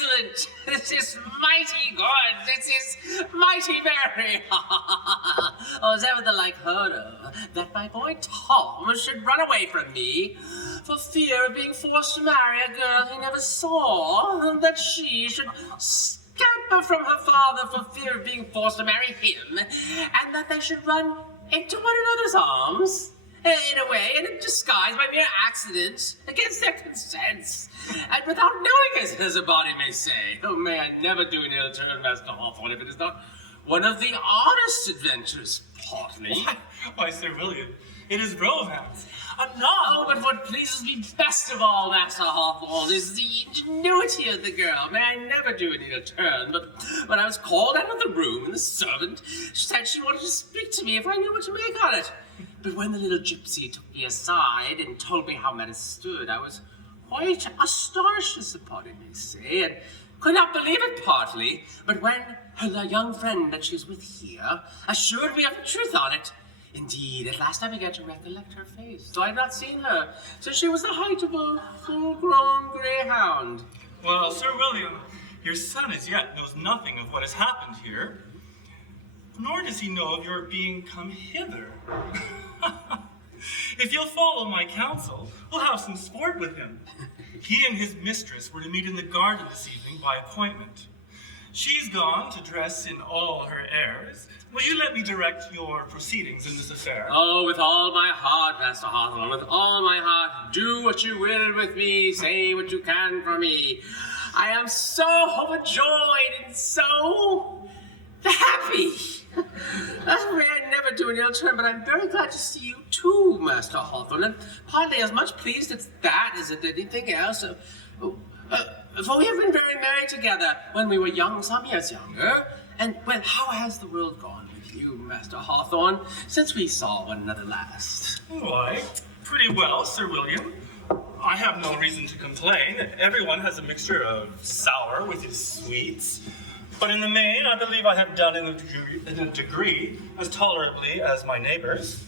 excellent. This is mighty good. This is mighty very. Oh, is ever the like heard of that my boy Tom should run away from me for fear of being forced to marry a girl he never saw, that she should scamper from her father for fear of being forced to marry him, and that they should run into one another's arms, in a way, in a disguise by mere accident, against their consents, and without knowing it, as a body may say. Oh, may I never do an ill turn, Master Hawthorne, if it is not one of the oddest adventures, partly. Why, Sir William, it is romance. Oh, but what pleases me best of all, Master Hawthorne, is the ingenuity of the girl. May I never do an ill turn, but when I was called out of the room, and the servant said she wanted to speak to me if I knew what to make on it. But when the little gypsy took me aside and told me how matters stood, I was quite astonished, as the body may say, and could not believe it partly. But when her young friend that she is with here assured me of the truth on it, indeed, at last I began to recollect her face, though I had not seen her since she was the height of a full-grown greyhound. Well, Sir William, your son as yet knows nothing of what has happened here, nor does he know of your being come hither. If you'll follow my counsel, we'll have some sport with him. He and his mistress were to meet in the garden this evening by appointment. She's gone to dress in all her airs. Will you let me direct your proceedings in this affair? Oh, with all my heart, Master Hawthorne, with all my heart. Do what you will with me, say what you can for me. I am so overjoyed and so happy. May I never do an ill turn, but I'm very glad to see you too, Master Hawthorne, and partly as much pleased at that as at anything else. For we have been very merry together when we were young, some years younger. And, well, how has the world gone with you, Master Hawthorne, since we saw one another last? Why, pretty well, Sir William. I have no reason to complain. Everyone has a mixture of sour with his sweets. But in the main, I believe I have done in a degree as tolerably as my neighbors.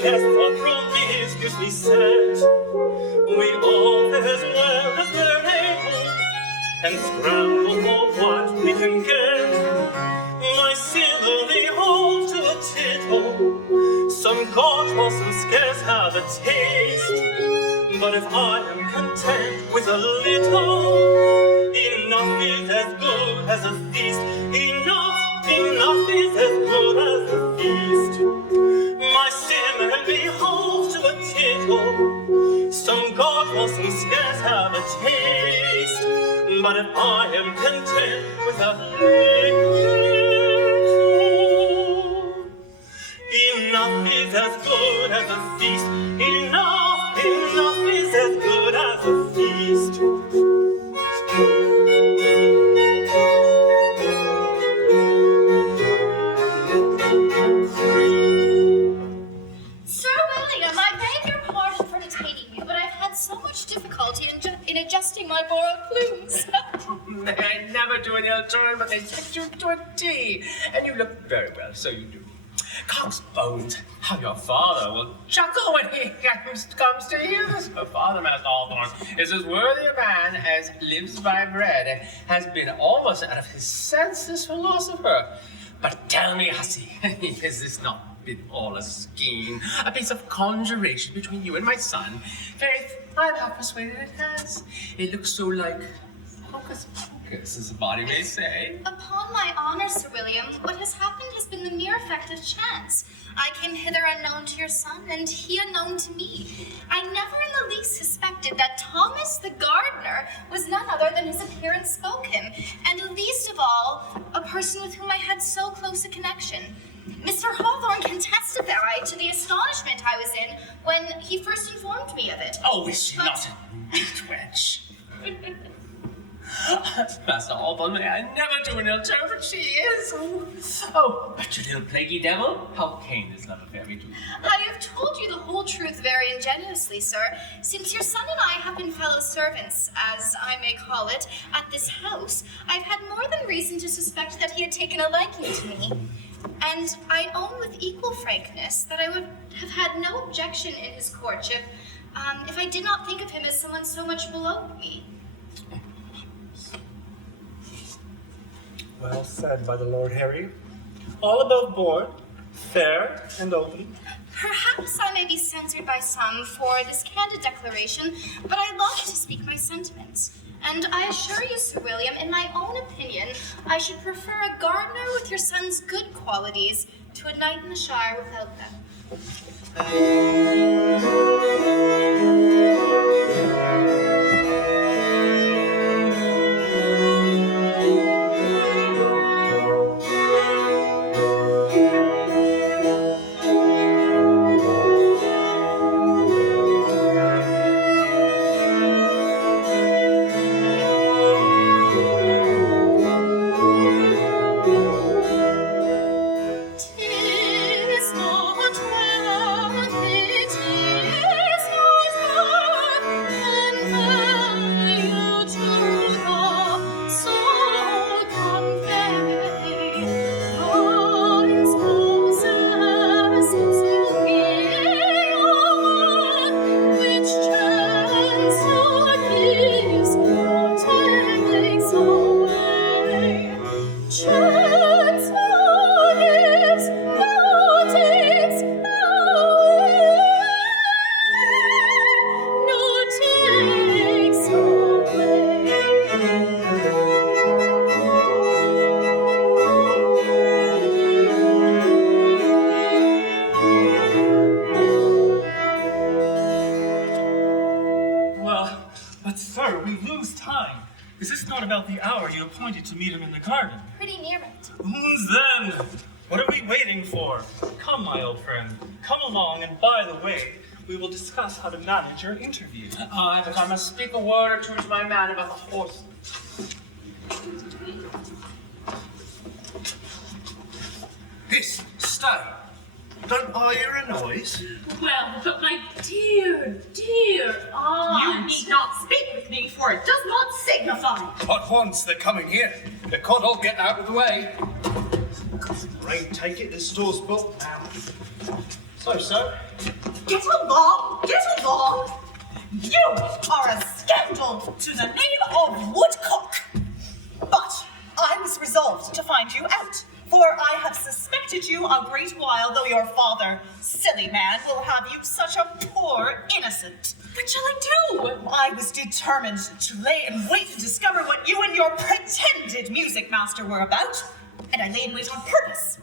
Guests are promiscuously set. We all as well as we're able, and scramble for what we can get. My silly hold to a tittle, some gaunt or some scarce have a taste. But if I am content with a little, enough is as good as a feast. Enough is as good as a feast. My simile holds to a tittle, some gaunt or some scarce have a taste. But if I am content with a little, enough is as good as a feast. Enough is as good as a feast. in adjusting my borrowed plumes. I never do an ill turn, but they take you to a T. And you look very well, so you do. Cock's bones, how your father will chuckle when he comes to hear this. Your father, Master Hawthorne, is as worthy a man as lives by bread, and has been almost out of his senses philosopher. But tell me, hussy, has this not been all a scheme, a piece of conjuration between you and my son? Faith, I'm half persuaded it has. It looks so like hocus pocus, as the body may say. Upon my honor, Sir William, what has happened has been the mere effect of chance. I came hither unknown to your son, and he unknown to me. I never in the least suspected that Thomas the gardener was none other than his appearance spoke him, and least of all, a person with whom I had so close a connection. Mr. Hawthorne can testify to the astonishment I was in when he first informed me of it. Oh, is she not a neat wench? Master Alban, may I never do an ill turn, but she is. Oh, but you little plaguey devil, how came this love affair between you? I have told you the whole truth very ingenuously, sir. Since your son and I have been fellow servants, as I may call it, at this house, I've had more than reason to suspect that he had taken a liking to me. And I own with equal frankness that I would have had no objection in his courtship if I did not think of him as someone so much below me. Well said by the Lord Harry. All above board, fair and open. Perhaps I may be censored by some for this candid declaration, but I love to speak my sentiments. And I assure you, Sir William, in my own opinion, I should prefer a gardener with your son's good qualities to a knight in the Shire without them. To meet him in the garden. Pretty near it. Who's then? What are we waiting for? Come, my old friend. Come along, and by the way, we will discuss how to manage your interview. But I must speak a word or two to my man about the horse. Hiss, stay. Don't I hear a noise? Well, but my dear, dear aunt. You need not speak with me, for it does not signify. But once they're coming here, they can't all get out of the way. Rain, take it, the store's booked now. So, sir? Get along, get along. You are a scandal to the name of Woodcock. But I was resolved to find you out, for I have suspected you a great while, though your father, silly man, will have you such a poor innocent. What shall I do? I was determined to lay in wait to discover what you and your pretended music master were about, and I lay in wait on purpose.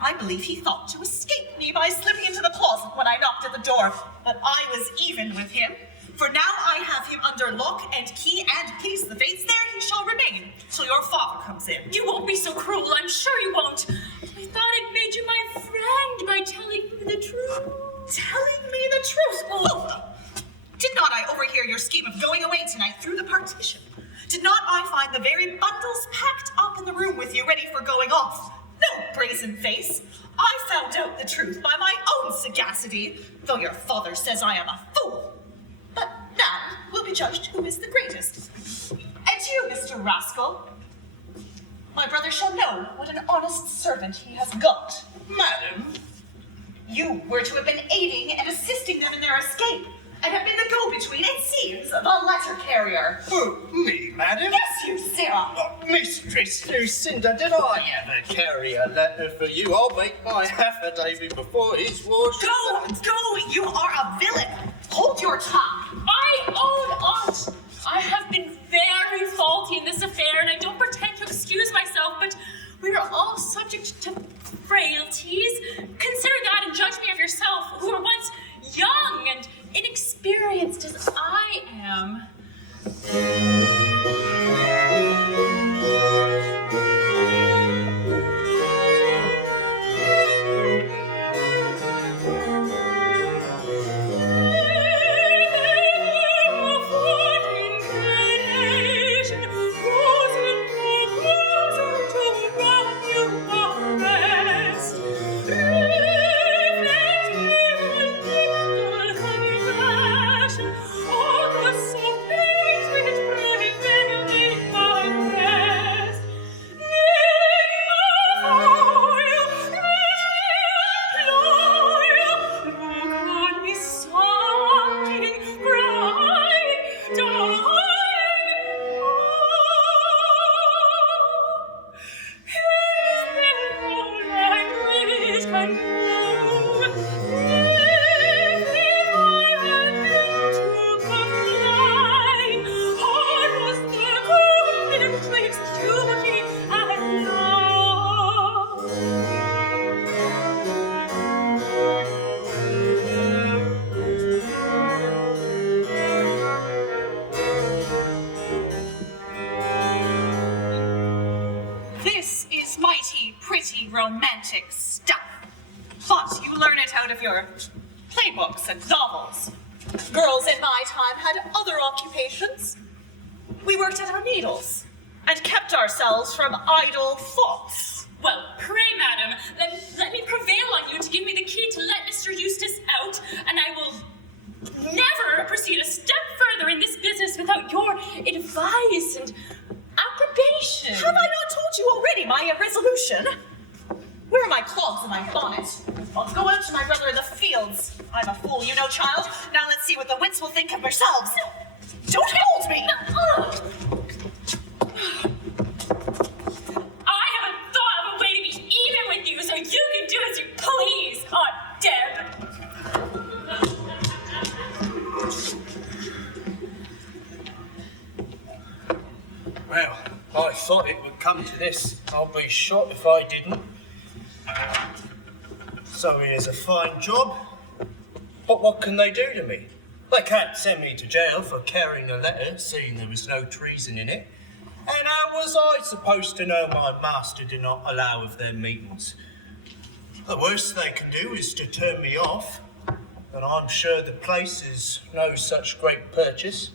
I believe he thought to escape me by slipping into the closet when I knocked at the door, but I was even with him. For now I have him under lock and key, and please the fates, there he shall remain till your father comes in. You won't be so cruel, I'm sure you won't. I thought I'd made you my friend by telling me the truth. Telling me the truth? Oh, did not I overhear your scheme of going away tonight through the partition? Did not I find the very bundles packed up in the room with you ready for going off? No brazen face. I found out the truth by my own sagacity, though your father says I am a fool. But now we'll be judged who is the greatest. And you, Mr. Rascal, my brother shall know what an honest servant he has got. Madam? You were to have been aiding and assisting them in their escape, and have been the go-between, it seems, the letter carrier. Who, me, madam? Yes, you, Sarah. Oh, Mistress Lucinda, did I ever carry a letter for you? I'll make my affidavit before his worship. Go, you are a villain. Hold your tongue. My own aunt! I have been very faulty in this affair, and I don't pretend to excuse myself, but we are all subject to frailties. Consider that and judge me of yourself, who were once young and inexperienced as I am. For inclination, learn it out of your playbooks and novels. Girls in my time had other occupations. We worked at our needles and kept ourselves from idle thoughts. Well, pray, madam, let me prevail on you to give me the key to let Mr. Eustace out, and I will never proceed a step further in this business without your advice and approbation. Have I not told you already my resolution? Where are my clogs and my bonnet? I'll go out to my brother in the fields. I'm a fool, you know, child. Now let's see what the wits will think of themselves. Don't hold me! I haven't thought of a way to be even with you, so you can do as you please, Aunt Deb. Well, I thought it would come to this. I'll be shot if I didn't. So here's a fine job. But what can they do to me? They can't send me to jail for carrying a letter, seeing there was no treason in it. And how was I supposed to know my master did not allow of their meetings? The worst they can do is to turn me off, and I'm sure the place is no such great purchase.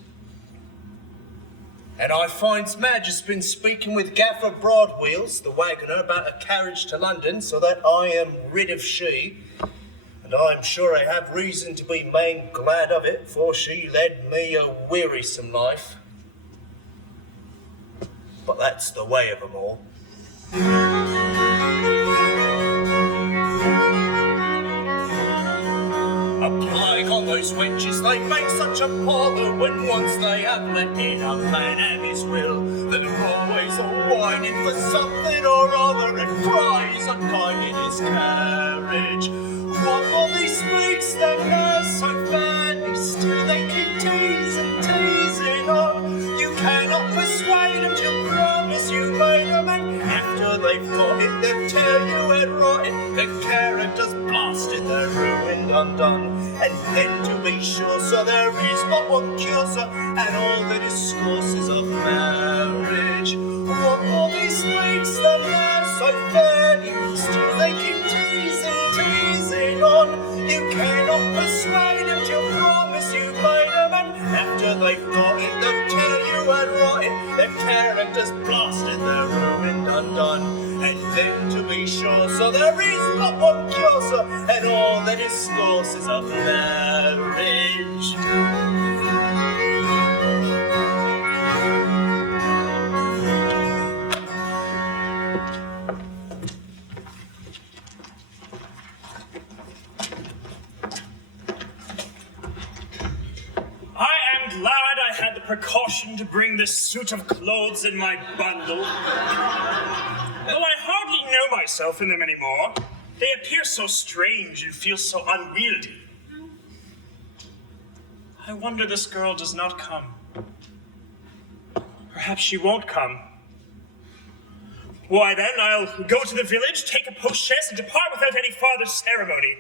And I finds Madge has been speaking with Gaffer Broadwheels, the waggoner, about a carriage to London, so that I am rid of she. And I'm sure I have reason to be main glad of it, for she led me a wearisome life. But that's the way of 'em all. A plague on those wenches, they make such a pother when once they have let in a man and his will. They're always a-whining for something or other and cries unkind in his carriage. What more he speaks than nurse so fairly, still they keep teasing on. You cannot persuade them to promise you made them, and after they've got it, they'll tell you it rotten. Their character's blasted, they're ruined, undone. And then to be sure, so there is but one cure, sir, and all the discourses of marriage. What more he speaks than nurse so fairly, still they keep teasing on. You cannot persuade them to promise you made them, and after they've got it, they'll tell you and rotten. Their character's blasted, they're ruined, undone. And then to be sure, so there is but one cure, sir, and all the discourses of marriage. Precaution to bring this suit of clothes in my bundle. Though I hardly know myself in them anymore, they appear so strange and feel so unwieldy. I wonder this girl does not come. Perhaps she won't come. Why then, I'll go to the village, take a post-chaise, and depart without any farther ceremony.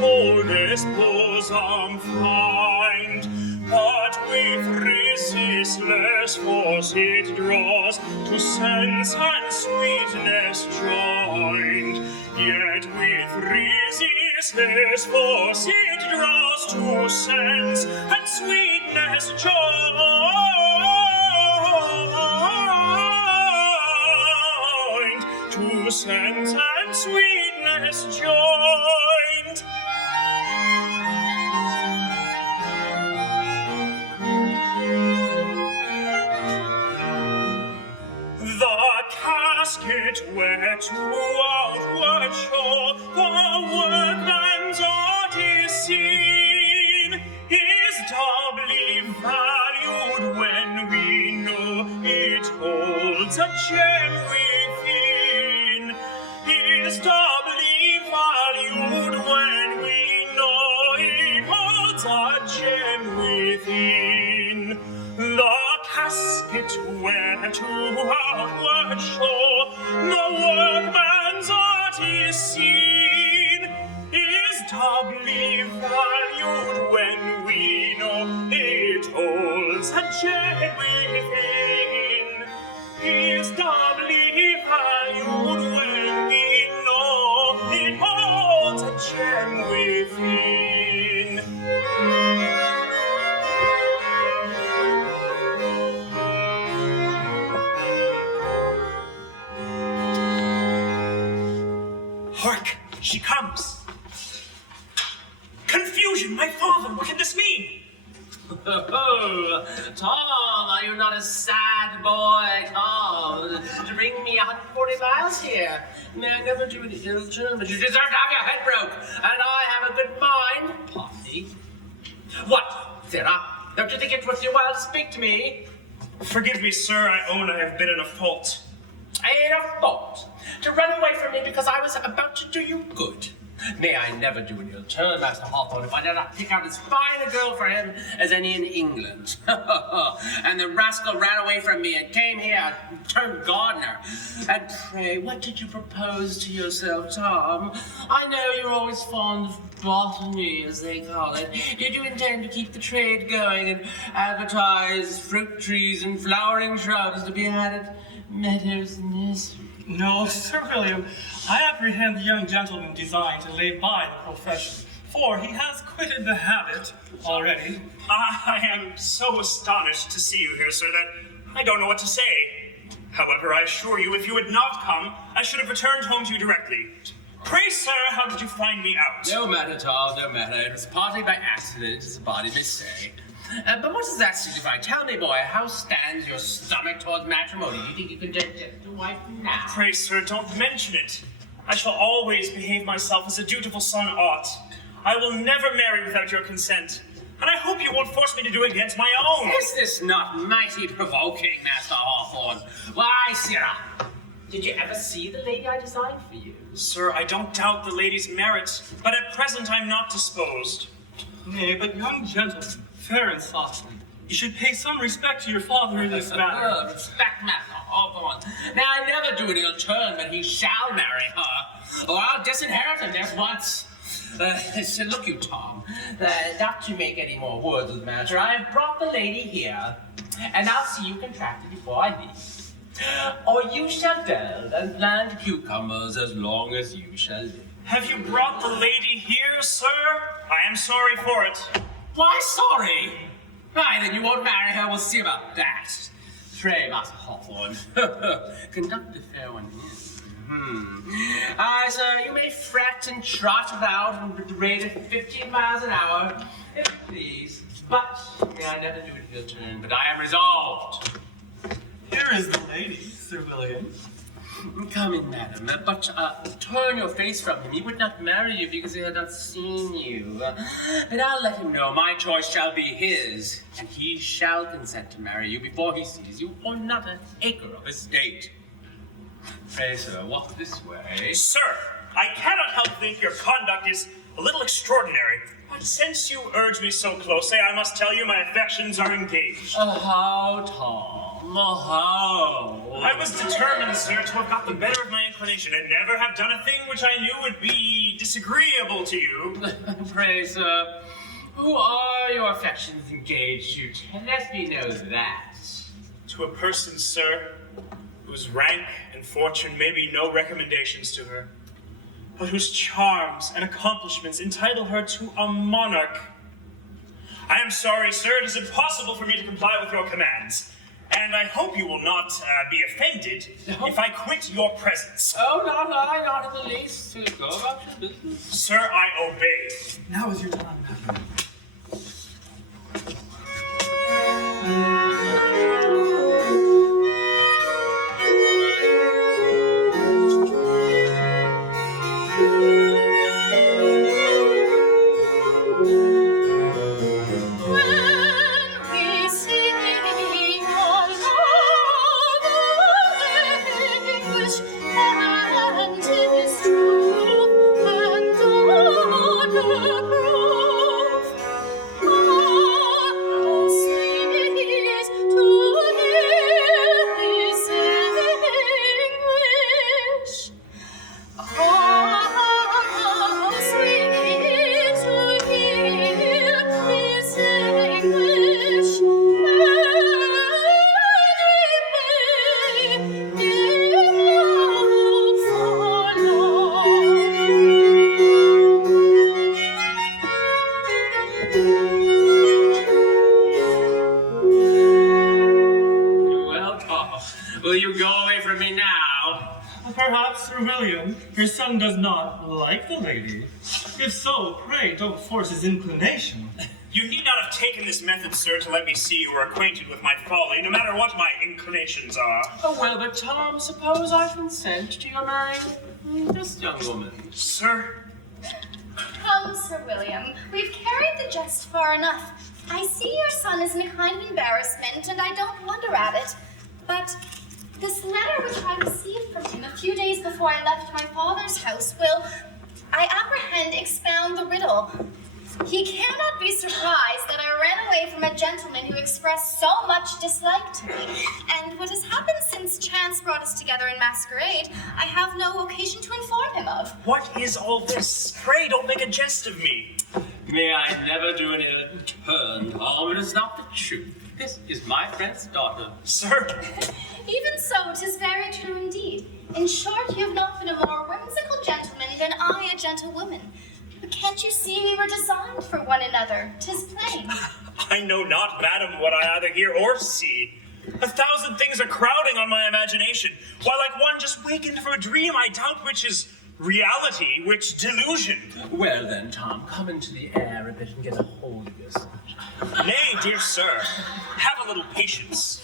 Coldest bosom find, but with resistless force it draws to sense and sweetness joined. Yet with resistless force it draws to sense and sweetness joined. To sense and sweetness joined. Casket where to outward show the workman's art is seen is doubly valued when we know it holds a gem within. It is doubly valued when we know it holds a gem within. The casket where there to outward show the workman's art is seen, is doubly valued when we know it holds a gem within, is doubly valued when we know it holds a gem within. Hark! She comes! Confusion! My father! What can this mean? Oh, Tom, are you not a sad boy, Tom? To bring me 140 miles here. May I never do any ill turn, but you deserve to have your head broke, and I have a good mind, Poppy. What, Sarah? Don't you think it's worth your while to speak to me? Forgive me, sir. I own I have been in a fault. In a fault? To run away from me because I was about to do you good. May I never do an ill turn, Master Hawthorne, if I did not pick out as fine a girl for him as any in England. And the rascal ran away from me and came here, turned gardener. And pray, what did you propose to yourself, Tom? I know you're always fond of botany, as they call it. Did you intend to keep the trade going and advertise fruit trees and flowering shrubs to be had at Meadows Nursery? No, Sir William. I apprehend the young gentleman designed to lay by the profession, for he has quitted the habit already. I am so astonished to see you here, sir, that I don't know what to say. However, I assure you, if you had not come, I should have returned home to you directly. Pray, sir, how did you find me out? No matter, Tom, no matter. It was partly by accident, as a body may say. But what does that signify? Tell me, boy, how stands your stomach towards matrimony? Do you think you can digest a wife now? Pray, sir, don't mention it. I shall always behave myself as a dutiful son ought. I will never marry without your consent, and I hope you won't force me to do it against my own. Is this not mighty provoking, Master Hawthorne? Why, Sarah, did you ever see the lady I designed for you? Sir, I don't doubt the lady's merit, but at present I'm not disposed. Nay, but young gentlemen, fair and softly, you should pay some respect to your father in this matter. Respect, Master Hawthorne. Now, I never do an ill turn, but he shall marry her, or I'll disinherit him at once. So look you, Tom, not to make any more words of the matter, I have brought the lady here, and I'll see you contracted before I leave. Or you shall delve and plant cucumbers as long as you shall live. Have you brought the lady here, sir? I am sorry for it. Why, sorry? Why, then you won't marry her, we'll see about that. Pray, Master Hawthorne, conduct the fair one here. Sir, you may fret and trot about at the rate of 15 miles an hour, if you please. But, may I never do an ill turn, but I am resolved. Here is the lady, Sir William. Come in, madam, but turn your face from him. He would not marry you because he had not seen you. And I'll let him know my choice shall be his, and he shall consent to marry you before he sees you on not an acre of estate. Pray, sir, walk this way. Sir, I cannot help think your conduct is a little extraordinary. But since you urge me so closely, I must tell you my affections are engaged. How, Tom? How? I was determined, sir, to have got the better of my inclination and never have done a thing which I knew would be disagreeable to you. Pray, sir, who are your affections engaged to? Let me know that. To a person, sir, whose rank and fortune may be no recommendations to her, but whose charms and accomplishments entitle her to a monarch. I am sorry, sir, it is impossible for me to comply with your commands, and I hope you will not be offended if I quit your presence. Oh, not I, not in the least. Go about your business. Sir, I obey. Now is your time, madam. Will you go away from me now? Perhaps, Sir William, your son does not like the lady. If so, pray don't force his inclination. You need not have taken this method, sir, to let me see you are acquainted with my folly, no matter what my inclinations are. Oh, well, but Tom, suppose I consent to your marrying this young woman. Sir? Come, Sir William, we've carried the jest far enough. I see your son is in a kind of embarrassment, and I don't wonder at it. But this letter which I received from him a few days before I left my father's house will, I apprehend, expound the riddle. He cannot be surprised that I ran away from a gentleman who expressed so much dislike to me. And what has happened since chance brought us together in masquerade, I have no occasion to inform him of. What is all this? Pray don't make a jest of me. May I never do an ill turn, Tom. It is not the truth. This is my friend's daughter. Sir? Even so, 'tis very true indeed. In short, you have not been a more whimsical gentleman than I a gentlewoman. But can't you see we were designed for one another? 'Tis plain. I know not, madam, what I either hear or see. 1,000 things are crowding on my imagination, while like one just wakened from a dream, I doubt which is reality, which delusion. Well then, Tom, come into the air a bit and get a hold of yourself. Nay, dear sir, have a little patience.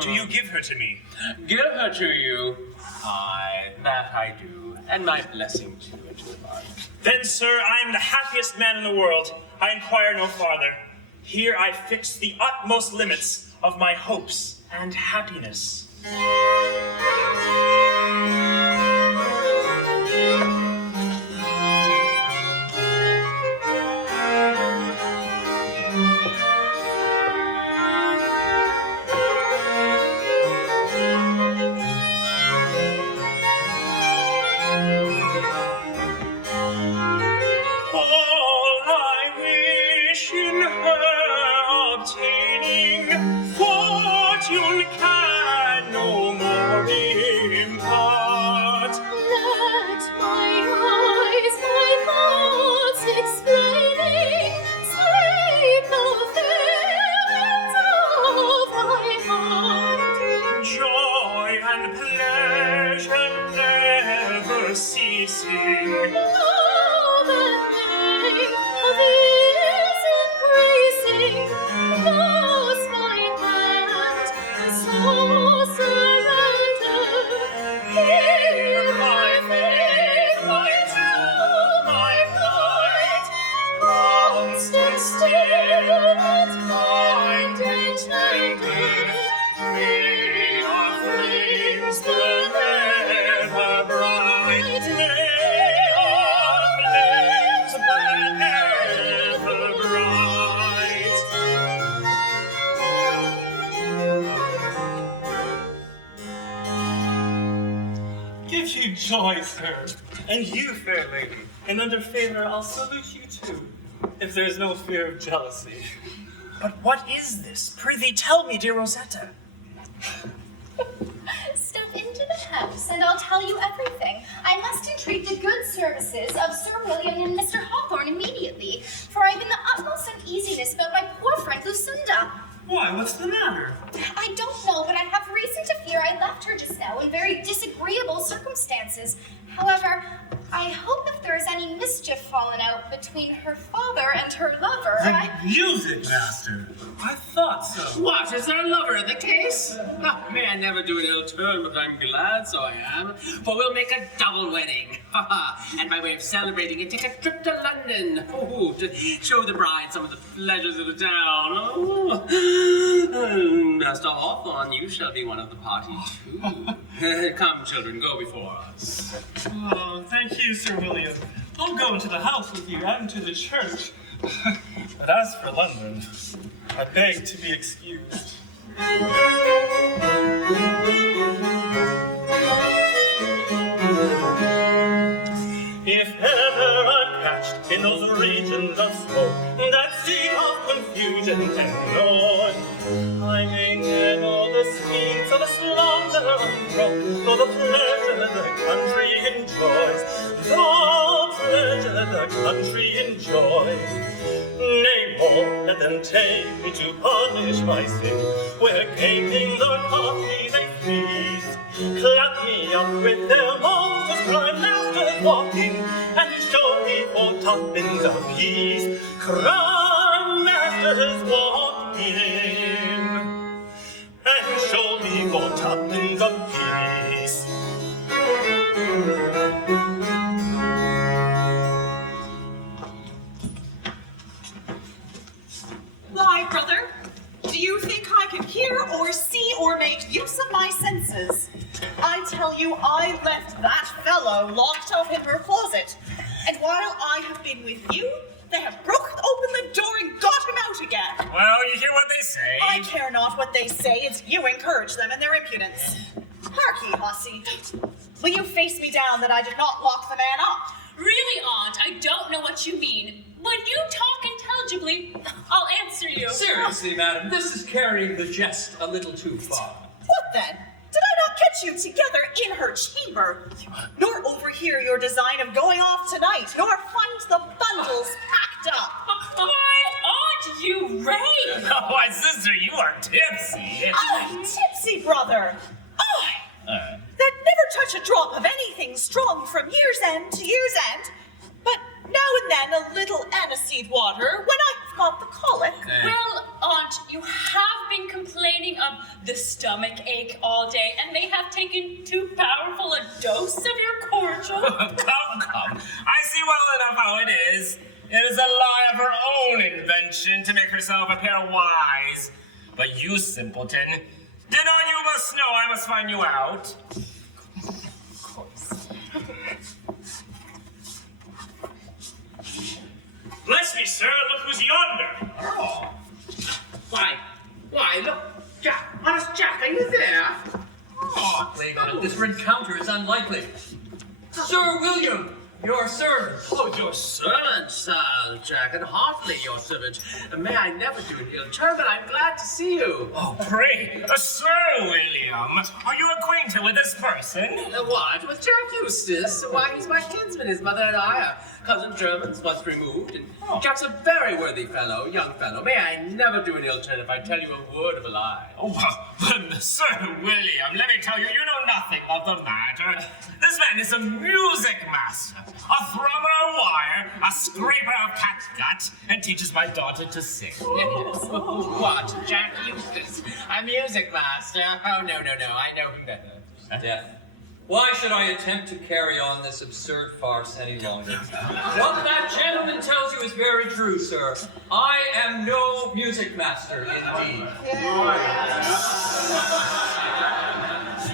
Do you give her to me? Give her to you? Aye, that I do, and my blessing to it with art. Then, sir, I am the happiest man in the world. I inquire no farther. Here I fix the utmost limits of my hopes and happiness. Joy, sir, and you, fair lady, and under favor I'll salute you too, if there's no fear of jealousy. But what is this? Prithee, tell me, dear Rosetta. Step into the house, and I'll tell you everything. I must entreat the good services of Sir William and Mr. Hawthorne immediately, for I'm in the utmost uneasiness about my poor friend Lucinda. Why, what's the matter? I don't know, but I have reason to fear I left her just now in very disagreeable circumstances. However, I hope if there is any mischief fallen out between her father and her lover, Music, master. I thought so. What, is there a lover in the case? Oh, may I never do an ill turn, but I'm glad so I am. For we'll make a double wedding. And by way of celebrating it, take a trip to London. Oh, to show the bride some of the pleasures of the town. Oh, Master Hawthorne, you shall be one of the party too. Come, children, go before us. Oh, thank you, Sir William. I'll go into the house with you and to the church. But as for London, I beg to be excused. If ever I'm catched in those regions of smoke, that sea of confusion and noise, I may never know the sweets of the slumber unbroke, nor the pleasure the country enjoys, the pleasure the country enjoys. Nay, more, let them take me to punish my sin, where gaping the coffee they feed. tuppence apiece. Crown masters walk in and show me 4 tuppence apiece. Why, brother? Do you think I can hear or see or make use of my senses? I tell you, I left that fellow locked up in her closet. And while I have been with you, they have broken open the door and got him out again. Well, you hear what they say. I care not what they say, it's you encourage them in their impudence. Hark ye, hussy. Will you face me down that I did not lock the man up? Really, Aunt, I don't know what you mean. When you talk intelligibly, I'll answer you. Seriously, madam, this is carrying the jest a little too far. What then? Did I not catch you together in her chamber? Nor overhear your design of going off tonight, nor find the bundles packed up. Why, Aunt, you rave! Oh, my sister, you are tipsy. I, tipsy brother! I, that never touch a drop of anything strong from year's end to year's end, but now and then a little aniseed water when I've got the colic. Well, Aunt, you have been complaining of the stomach ache all day, and they have taken too powerful a dose of your cordial. Come. I see well enough how it is. It is a lie of her own invention to make herself appear wise. But you simpleton, did all you must know I must find you out? Of course. Bless me, sir, look who's yonder. Oh. Why, look, Jack. Honest Jack, are you there? Oh, plague on it, this rencounter is unlikely. Sir William, your servant. Oh, your servant, Sir Jack, and heartily your servant. May I never do an ill turn, but I'm glad to see you. Oh, pray, Sir William, are you acquainted with this person? What? With Jack Eustace? Why, he's my kinsman. His mother and I are cousin Germans, once removed, and Jack's a very worthy fellow, young fellow. May I never do an ill turn if I tell you a word of a lie. Oh, well, Sir William, let me tell you, you know nothing of the matter. This man is a music master, a thrummer of wire, a scraper of catgut, and teaches my daughter to sing. Yes. What? Jack Eustace? A music master? Oh, no, I know him better. Death. Why should I attempt to carry on this absurd farce any longer? What that gentleman tells you is very true, sir. I am no music master, indeed.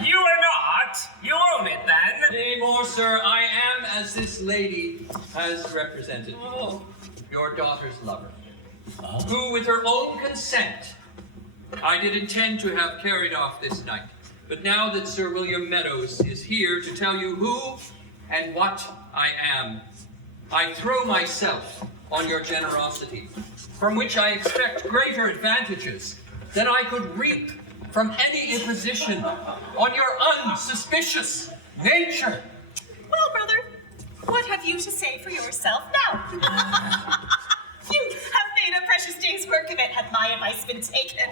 You are not. You own it, then. Nay more, sir, I am, as this lady has represented me, your daughter's lover, who, with her own consent, I did intend to have carried off this night. But now that Sir William Meadows is here to tell you who and what I am, I throw myself on your generosity, from which I expect greater advantages than I could reap from any imposition on your unsuspicious nature. Well, brother, what have you to say for yourself now? You have made a precious day's work of it, had my advice been taken.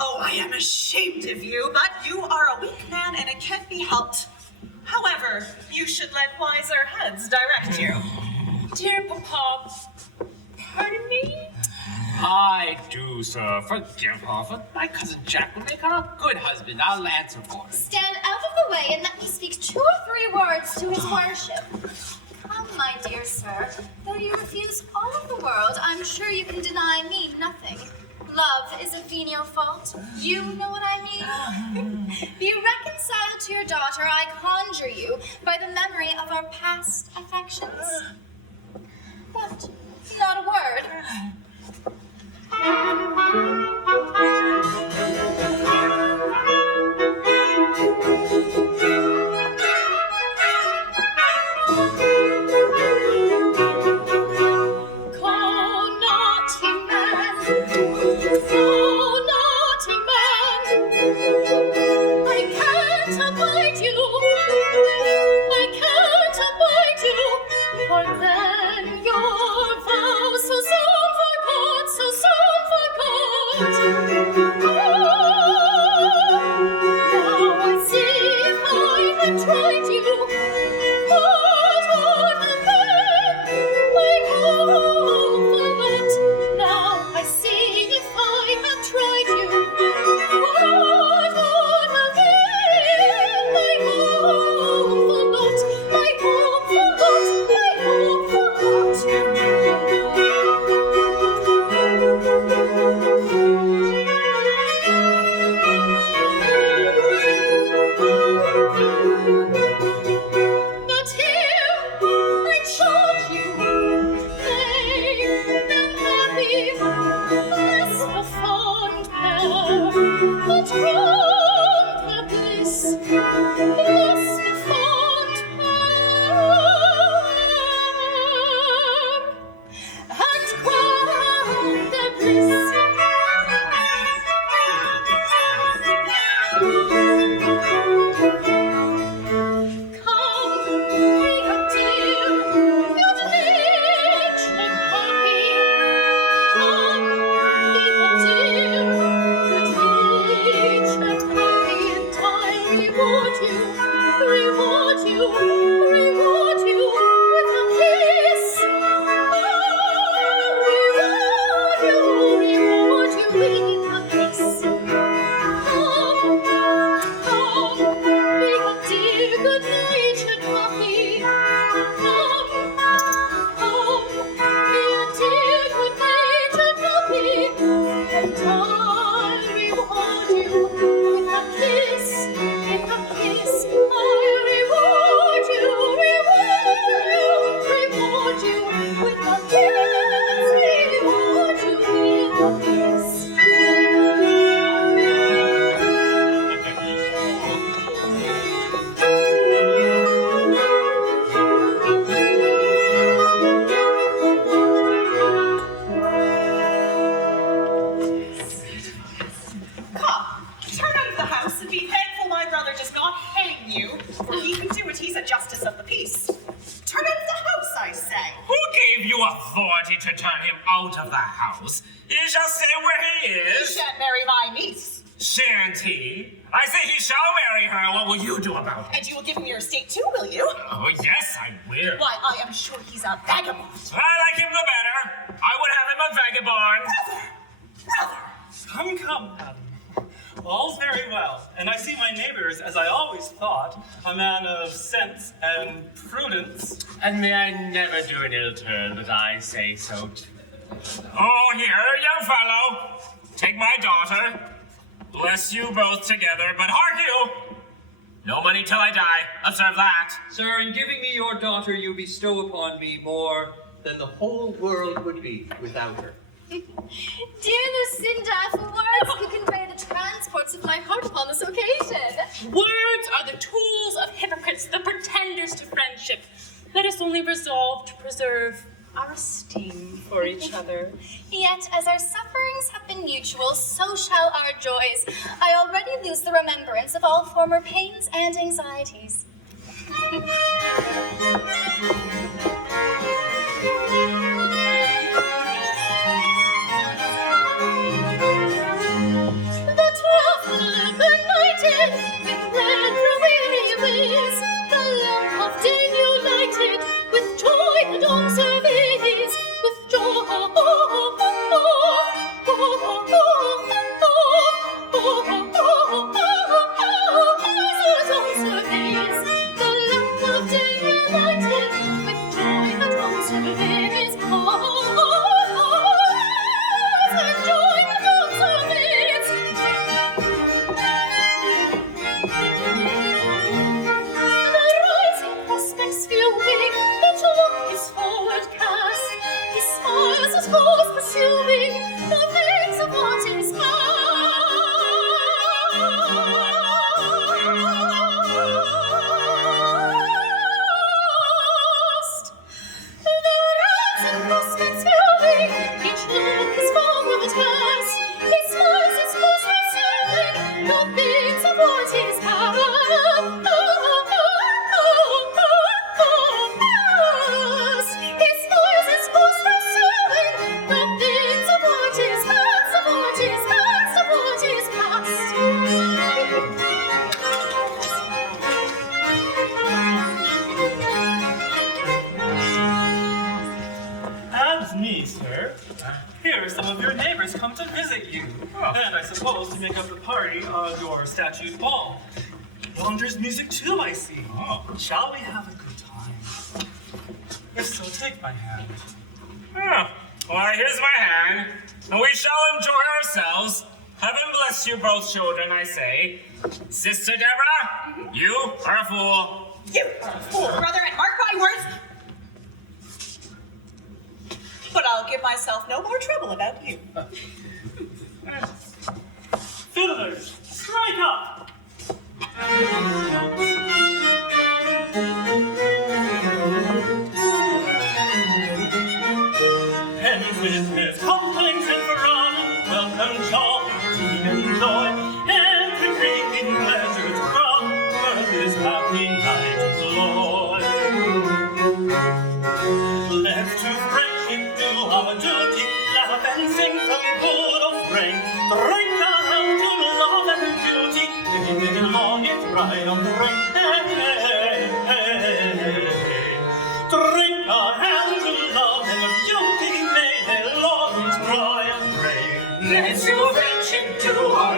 Oh, I am ashamed of you, but you are a weak man and it can't be helped. However, you should let wiser heads direct you. Dear Papa, pardon me? I do, sir. Forgive her, for my cousin Jack will make her a good husband. I'll answer for it. Stand out of the way and let me speak 2 or 3 words to his worship. Come, my dear sir, though you refuse all of the world, I'm sure you can deny me nothing. Love is a venial fault. You know what I mean? Be reconciled to your daughter, I conjure you, by the memory of our past affections. What? Not a word? Tried you, but what of the Come, turn out of the house and be thankful my brother does not hang you, for he can do it. He's a justice of the peace. Turn out of the house, I say. Who gave you authority to turn him out of the house? He shall stay where he You is. shan't marry my niece. Shan't he? I say he shall marry her. What will you do about it? And you will give him your estate too, will you? Oh, yes, I will. Why, I am sure he's a vagabond. I like him the better. I would have him a vagabond. Brother! Come, madam. All's very well, and I see my neighbors, as I always thought, a man of sense and prudence. And may I never do an ill turn, but I say so too. Oh, here, young fellow, take my daughter. Bless you both together, but hark you! No money till I die. Observe that. Sir, in giving me your daughter, you bestow upon me more than the whole world would be without her. Dear Lucinda, for words could convey the transports of my heart upon this occasion. Words are the tools of hypocrites, the pretenders to friendship. Let us only resolve to preserve our esteem for each other. Yet, as our sufferings have been mutual, so shall our joys. I already lose the remembrance of all former pains and anxieties. The 12th benighted, with red for weary ways, the lamp of day united, with joy the dawn surveys, with joy. As me, sir, here are some of your neighbors come to visit you, and I suppose to make up the party of your statued ball. Yonder's music too, I see. Shall we have a good time? If so, take my hand. Oh, well, here's my hand, and we shall enjoy ourselves. Heaven bless you both children, I say. Sister Deborah, you are a fool. You are a fool, brother, and mark my words. But I'll give myself no more trouble about you. Fiddlers, strike up! Pennies with his complaints and frown, welcome joy, and joy, every creeping pleasure's crown, for this happy night employ. Let's to friendship do our duty, laugh and sing from good old spring, bring the home to love and beauty, long it dry on the rain. Drink a health to love and a beauty made a long it dry on rain. Let's go venture to our